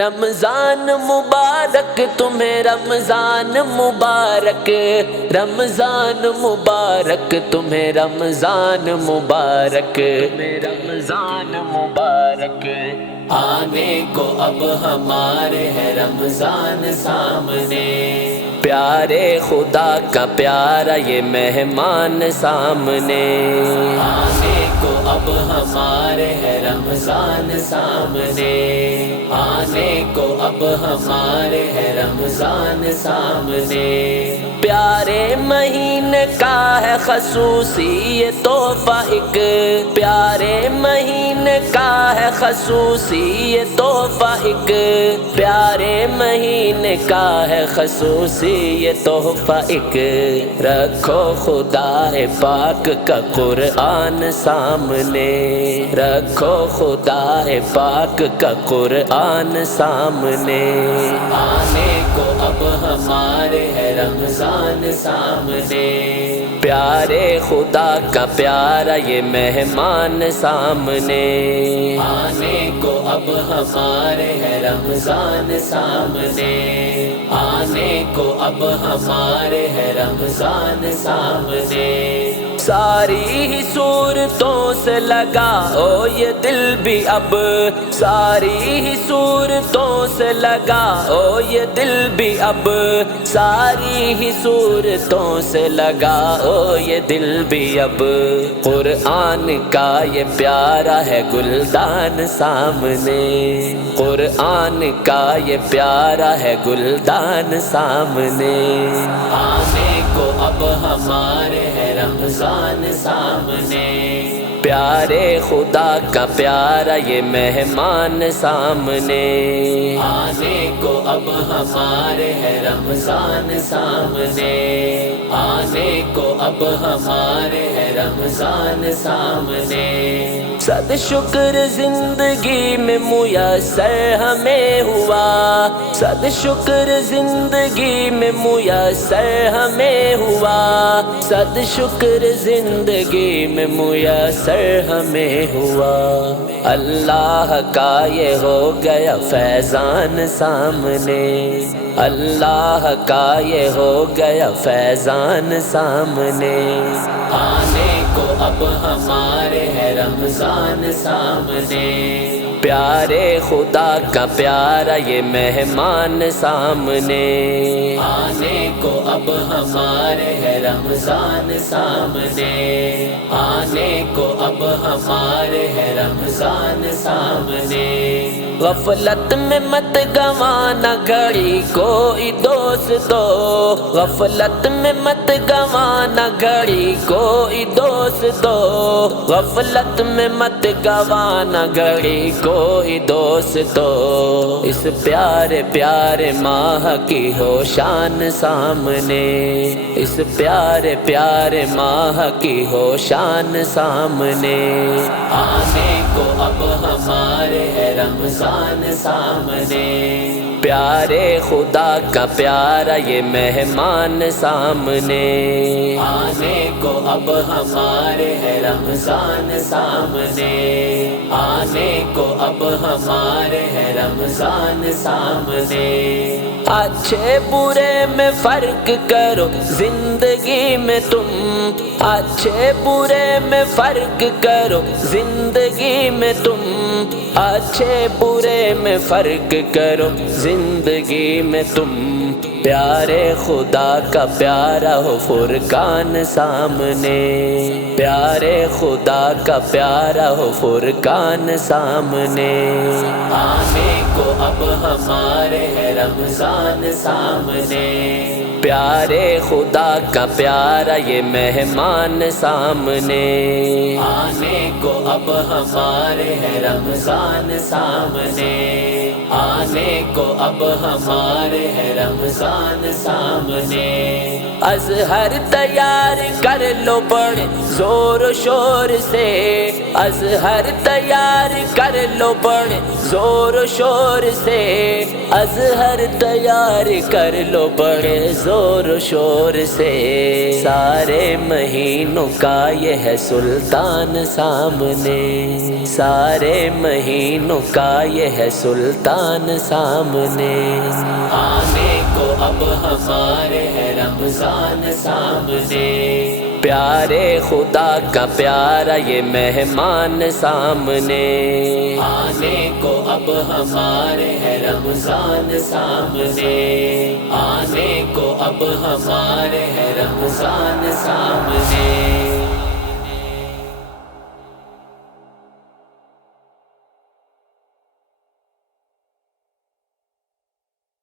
رمضان مبارک تمہیں رمضان مبارک، رمضان مبارک تمہیں رمضان مبارک، رمضان مبارک آنے کو اب ہمارے ہے رمضان سامنے، پیارے خدا کا پیارا یہ مہمان سامنے، آنے کو اب ہمارے ہے رمضان سامنے، آنے کو اب ہمارے ہے رمضان سامنے، پیارے مہینے کا ہے خصوصی یہ تحفہ ایک، پیارے مہینے کا ہے خصوصی یہ تحفہ ایک، پیارے مہینے کا ہے خصوصی یہ تحفہ ایک، رکھو خدا پاک کا قرآن سامنے، رکھو خدا پاک کا قرآن سامنے، آنے کو اب ہمارے ہے رمضان سامنے، پیارے خدا کا پیارا یہ مہمان سامنے، آنے کو اب ہمارے ہے رمضان سامنے، آنے کو اب ہمارے ہے رمضان سامنے، ساری ہی صورتوں سے لگاؤ یہ دل بھی اب، ساری ہی صورتوں سے لگاؤ یہ دل بھی اب، ساری ہی صورتوں سے لگاؤ یہ دل بھی اب، قرآن کا یہ پیارا ہے گلدان سامنے، قرآن کا یہ پیارا ہے گلدان سامنے، آنے کو اب ہمارے ہے رمضان سامنے، پیارے خدا کا پیارا یہ مہمان سامنے، آنے کو اب ہمارے ہے رمضان سامنے، آنے کو اب ہمارے ہے رمضان سامنے، صد شکر زندگی میں میسر ہمیں ہوا، صد شکر زندگی میں میسر ہمیں ہوا، صد شکر زندگی میں میسر ہمیں ہوا، اللہ کا یہ ہو گیا فیضان سامنے، اللہ کا یہ ہو گیا فیضان سامنے، آنے کو اب ہمارے ہے رمضان سامنے، پیارے خدا کا پیارا یہ مہمان سامنے، آنے کو اب ہمارے ہے رمضان سامنے، آنے کو اب ہمارے ہے رمضان سامنے، غفلت میں مت گوانا گھڑی کوئی دوستو، غفلت میں مت گوانا گھڑی کوئی دوستو، غفلت میں مت گوانا گھڑی کوئی دوستو، اس پیارے پیارے ماہ کی ہو شان سامنے، اس پیارے پیارے ماہ کی ہو شان سامنے، آنے کو اب ہمارے ہے رمضان سامنے، پیارے خدا کا پیارا یہ مہمان سامنے، آنے کو اب ہمارے ہے رمضان سامنے، آنے کو اب ہمارے ہے رمضان سامنے، اچھے برے میں فرق کرو زندگی میں تم، اچھے برے میں فرق کرو زندگی میں تم، اچھے برے میں فرق کرو زندگی میں تم، پیارے خدا کا پیارا ہو فرقان سامنے، پیارے خدا کا پیارا ہو فرقان سامنے، آنے کو اب ہمارے ہے رمضان سامنے، پیارے خدا کا پیارا یہ مہمان سامنے، آنے کو اب ہمارے ہے رمضان سامنے، آنے کو اب ہمارے ہے رمضان سامنے، ازہر تیار کر لو بڑے زور و شور سے، ازہر تیار کر لو بڑے زور و شور سے، ازہر تیار کر لو بڑے زور و شور سے، سارے مہینوں کا یہ ہے سلطان سامنے، سارے مہینوں کا یہ ہے سلطان سامنے، آنے کو اب ہمارے ہے رمضان سامنے، پیارے خدا کا پیارا یہ مہمان سامنے، آنے کو اب ہمارے ہے رمضان سامنے، آنے کو اب ہمارے ہے رمضان سامنے۔